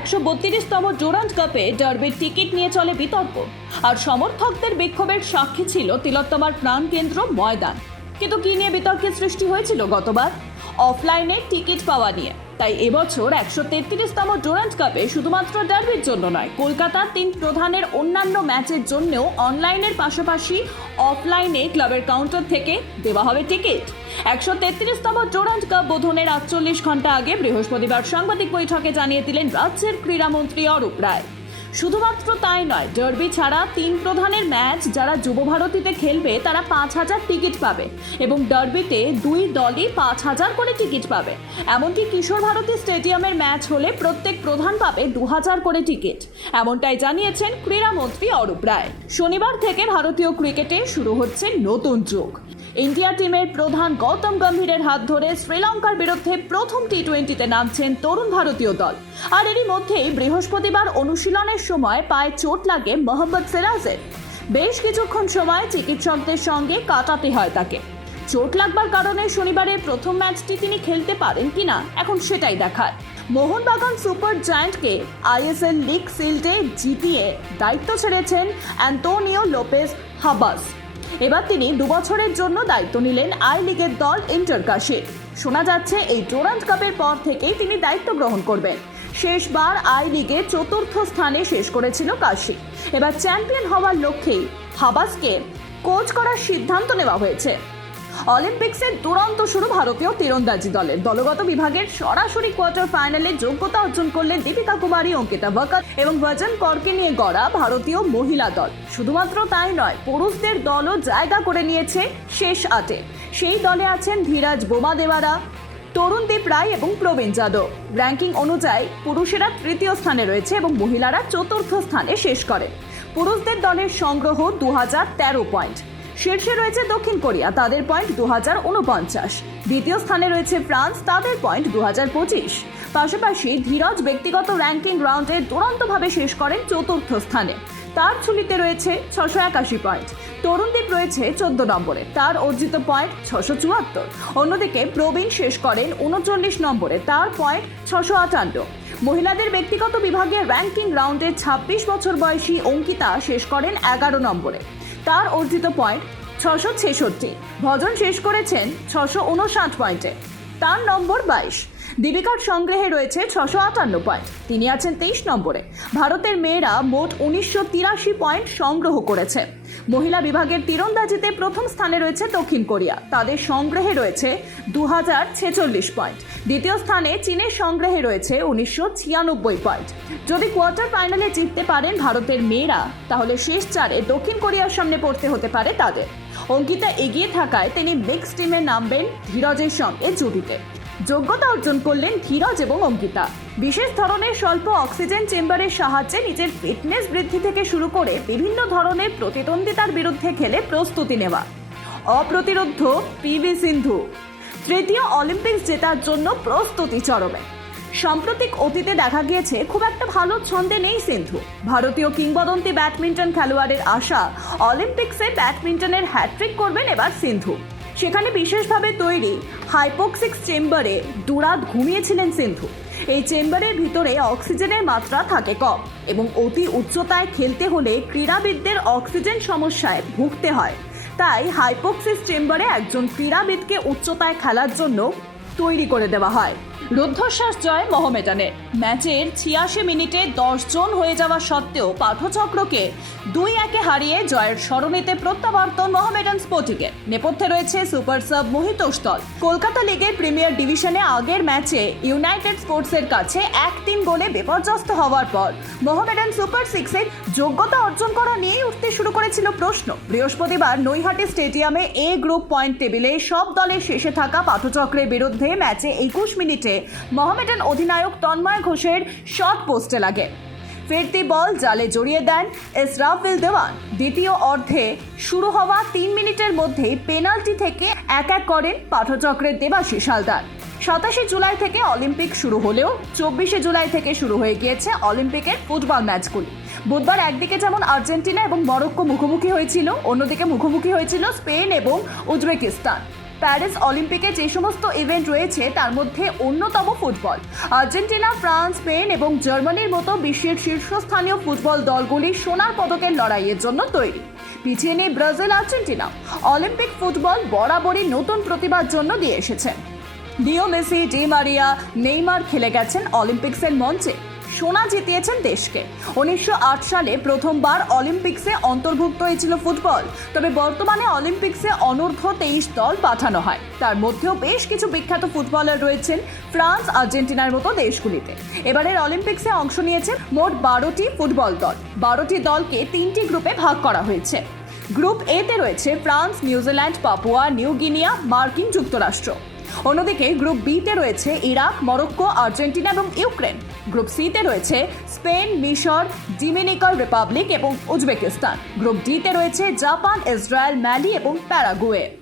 একশো বত্রিশতম ডোরান্ট কাপে ডার্বির টিকিট নিয়ে চলে বিতর্ক। আর সমর্থকদের বিক্ষোভের সাক্ষী ছিল তিলোত্তমার প্রাণকেন্দ্র ময়দান। কিন্তু কি নিয়ে বিতর্কের সৃষ্টি হয়েছিল গতবার? অফলাইনে টিকিট পাওয়া নিয়ে। তাই এবছর একশো তেত্রিশতম ডোরান্ট কাপে শুধুমাত্র ডার্বির জন্য নয়, কলকাতার তিন প্রধানের অন্যান্য ম্যাচের জন্যও অনলাইনের পাশাপাশি অফলাইনে ক্লাবের কাউন্টার থেকে দেওয়া হবে টিকিট। একশো তেত্রিশতম ডোরান্ট কাপ বোধনের আটচল্লিশ ঘণ্টা আগে বৃহস্পতিবার সাংবাদিক বৈঠকে জানিয়ে দিলেন রাজ্যের ক্রীড়ামন্ত্রী অরূপ রায়। শুধুমাত্র তাই নয় ডার্বি ছাড়া তিন প্রধানের ম্যাচ যারা যুবভারতীতে খেলবে, তারা পাঁচ হাজার টিকিট পাবে এবং ডার্বিতে দুই দলই পাঁচ হাজার করে টিকিট পাবে। এমনকি কিশোর ভারতী স্টেডিয়ামের ম্যাচ হলে প্রত্যেক প্রধান পাবে দু হাজার করে টিকিট এমনটাই জানিয়েছেন ক্রীড়ামন্ত্রী অরূপ রায়। শনিবার থেকে ভারতীয় ক্রিকেটে শুরু হচ্ছে নতুন যুগ। ইন্ডিয়া টিমের প্রধান গৌতম গম্ভীরের হাত ধরে শ্রীলঙ্কার বিরুদ্ধে প্রথম টি টোয়েন্টিতে নামছেন তরুণ ভারতীয় দল। আর এরই মধ্যেই বৃহস্পতিবার অনুশীলনের সময় পায়ে চোট লাগে মোহাম্মদ সিরাজের বেশ কিছুক্ষণ সময় চিকিৎসকদের সঙ্গে কাটাতে হয় তাকে। চোট লাগবার কারণে শনিবারের প্রথম ম্যাচটি তিনি খেলতে পারেন কিনা, এখন সেটাই দেখার। মোহনবাগান সুপার জায়ান্টকে আইএসএল লিগ সিল্ডে জিতিয়ে দায়িত্ব ছেড়েছেন অ্যান্তোনিও লোপেজ হাবাস। এবার তিনি দুবছরের জন্য দায়িত্ব নিলেন আই লিগের দল ইন্টারকাশে। শোনা যাচ্ছে, এই ডোরান্ট কাপের পর থেকেই তিনি দায়িত্ব গ্রহণ করবেন। শেষবার আই লিগে চতুর্থ স্থানে শেষ করেছিল কাশি। এবার চ্যাম্পিয়ন হওয়ার লক্ষ্যেই হাবাসকে কোচ করার সিদ্ধান্ত নেওয়া হয়েছে। অলিম্পিক্সের দুরন্ত শুরু ভারতীয় তীরন্দাজি দলের। দলগত বিভাগের সরাসরি কোয়ার্টার ফাইনালে যোগ্যতা অর্জন করলেন দীপিকা কুমারী, অঙ্কিতা বকত এবং ভজন করকে নিয়ে গড়া ভারতীয় মহিলা দল। শুধুমাত্র তাই নয়, পুরুষদের দলও জায়গা করে নিয়েছে শেষ আটে। সেই দলে আছেন ধীরাজ বোমা দেওয়ারা তরুণদীপ রায় এবং প্রবীণ যাদব। র্যাঙ্কিং অনুযায়ী পুরুষেরা তৃতীয় স্থানে রয়েছে এবং মহিলারা চতুর্থ স্থানে শেষ করে পুরুষদের দলের সংগ্রহ দু হাজার তেরো পয়েন্ট শীর্ষে রয়েছে দক্ষিণ কোরিয়া, তাদের পয়েন্ট দু হাজার উনপঞ্চাশ দ্বিতীয় স্থানে রয়েছে ফ্রান্স, তাদের পয়েন্ট দু হাজার পঁচিশ। পাশাপাশি ধীরজ ব্যক্তিগত র্যাঙ্কিং রাউন্ডে দুরন্তভাবে শেষ করেন চতুর্থ স্থানে। তার ছুলিতে রয়েছে ছশো একাশি পয়েন্ট তরুণদীপ রয়েছে চোদ্দ নম্বরে, তার অর্জিত পয়েন্ট ছশো চুয়াত্তর। অন্যদিকে প্রবীণ শেষ করেন উনচল্লিশ নম্বরে, তার পয়েন্ট ছশো আটান্ন। মহিলাদের ব্যক্তিগত বিভাগে র্যাঙ্কিং রাউন্ডে ছাব্বিশ বছর বয়সী অঙ্কিতা শেষ করেন এগারো নম্বরে, তার অর্জিত পয়েন্ট ছশো ছেষট্টি। ভজন শেষ করেছেন ছশো উনষাট পয়েন্টে, তার নম্বর বাইশ। দীপিকার সংগ্রহে রয়েছে ছশো আটান্ন পয়েন্ট। তিনি আছেন তেইশ নম্বরে। ভারতের মেয়েরা মোট উনিশশো তিরাশি পয়েন্ট সংগ্রহ করেছে। মহিলা বিভাগের তীরন্দাজিতে প্রথম স্থানে রয়েছে দক্ষিণ কোরিয়া। তাদের সংগ্রহে রয়েছে দু হাজার ছেচল্লিশ পয়েন্ট। দ্বিতীয় স্থানে চীনের সংগ্রহে রয়েছে উনিশশো ছিয়ানব্বই পয়েন্ট। যদি কোয়ার্টার ফাইনালে জিততে পারেন ভারতের মেয়েরা, তাহলে শেষ চারে দক্ষিণ কোরিয়ার সামনে পড়তে হতে পারে তাদের। অঙ্কিতা এগিয়ে থাকায় তিনি নেক্সট টিমে নামবেন ধীরজের সঙ্গে জুটিতে। যোগ্যতা অর্জন করলেন ধীরজ এবং অঙ্কিতা। বিশেষ ধরনের স্বল্প অক্সিজেন চেম্বারের সাহায্যে নিজের ফিটনেস বৃদ্ধি থেকে শুরু করে বিভিন্ন ধরনের প্রতিদ্বন্দ্বিতার বিরুদ্ধে খেলে প্রস্তুতি নেওয়া। অপ্রতিরোধ পিভি সিন্ধু। তৃতীয় অলিম্পিক্স জেতার জন্য প্রস্তুতি চরমে। সাম্প্রতিক অতীতে দেখা গিয়েছে, খুব একটা ভালো ছন্দে নেই সিন্ধু। ভারতীয় কিংবদন্তি ব্যাডমিন্টন খেলোয়াড়ের আশা, অলিম্পিক্সে ব্যাডমিন্টনের হ্যাট্রিক করবেন এবার সিন্ধু। সেখানে বিশেষভাবে তৈরি হাইপোক্সিক্স চেম্বারে দুরাত ঘুমিয়েছিলেন সিন্ধু। এই চেম্বারের ভিতরে অক্সিজেনের মাত্রা থাকে কম এবং অতি উচ্চতায় খেলতে হলে ক্রীড়াবিদদের অক্সিজেন সমস্যায় ভুগতে হয়। তাই হাইপোক্সিস চেম্বারে একজন ক্রীড়াবিদকে উচ্চতায় খেলার জন্য তৈরি করে দেওয়া হয়। রুদ্ধশ্বাস জয় মোহামেডানের ম্যাচের ছিয়াশি মিনিটে দশ জন হয়ে যাওয়া সত্ত্বেও পাঠচক্রকে দুই একে হারিয়ে জয়ের স্মরণীতে প্রত্যাবর্তন মোহামেডান স্পোর্টিংয়ে নেপথ্যে রয়েছে সুপার সাব মোহিতোষ দল। কলকাতা লিগের প্রিমিয়ার ডিভিশনে আগের ম্যাচে ইউনাইটেড স্পোর্টসের কাছে এক তিন গোলে বিপর্যস্ত হওয়ার পর মোহামেডান সুপার সিক্সের যোগ্যতা অর্জন করা নিয়েই উঠতে শুরু করেছিল প্রশ্ন। বৃহস্পতিবার নৈহাটি স্টেডিয়ামে এ গ্রুপ পয়েন্ট টেবিলে সব দলের শেষে থাকা পাঠচক্রের বিরুদ্ধে ম্যাচে একুশ মিনিটে মোহামেডান অধিনায়ক তন্ময় ঘোষের শট পোস্টে লাগে। ফিরতি বল জালে জড়িয়ে দেন ইসরাফিল দেওয়ান। দ্বিতীয় অর্ধে শুরু হওয়া তিন মিনিটের মধ্যেই পেনাল্টি থেকে এক এক করেন পাঠচক্রের দেবাশিস হালদার। সাতাশে জুলাই থেকে অলিম্পিক শুরু হলেও চব্বিশে জুলাই থেকে শুরু হয়ে গিয়েছে অলিম্পিকের ফুটবল ম্যাচগুলি। বুধবার একদিকে যেমন আর্জেন্টিনা এবং মরক্কো মুখোমুখি হয়েছিল, অন্যদিকে মুখোমুখি হয়েছিল স্পেন এবং উজবেকিস্তান। প্যারিস অলিম্পিকে যে সমস্ত ইভেন্ট রয়েছে, তার মধ্যে অন্যতম ফুটবল। আর্জেন্টিনা, ফ্রান্স, স্পেন এবং জার্মানির মতো বিশ্বের শীর্ষস্থানীয় ফুটবল দলগুলি সোনার পদকের লড়াইয়ের জন্য তৈরি। পিছিয়ে নেই ব্রাজিল আর্জেন্টিনা অলিম্পিক ফুটবল বরাবরই নতুন প্রতিভার জন্য দিয়ে এসেছে। ডিও মেসি, ডি মারিয়া, নেইমার খেলে গেছেন অলিম্পিক্সের মঞ্চে। সোনা জিতিয়েছেন দেশকে। উনিশশো আট সালে প্রথমবার অলিম্পিক্সে অন্তর্ভুক্ত হয়েছিল ফুটবল। তবে বর্তমানে অলিম্পিক্সে অনূর্ধ্ব তেইশ দল পাঠানো হয়। তার মধ্যেও বেশ কিছু বিখ্যাত ফুটবলার রয়েছেন ফ্রান্স, আর্জেন্টিনার মতো দেশগুলিতে। এবারের অলিম্পিক্সে অংশ নিয়েছে মোট বারোটি ফুটবল দল। বারোটি দলকে তিনটি গ্রুপে ভাগ করা হয়েছে। গ্রুপ এতে রয়েছে France, New Zealand, Papua, New Guinea, মার্কিন যুক্তরাষ্ট্র। অন্যদিকে গ্রুপ বিতে রয়েছে ইরাক, মরক্কো, আর্জেন্টিনা এবং ইউক্রেন। গ্রুপ সিতে রয়েছে স্পেন, মিশর ডিমিনিকার রিপাবলিক এবং উজবেকিস্তান। গ্রুপ ডিতে রয়েছে জাপান, ইসরায়েল, ম্যালি এবং প্যারাগুয়ে।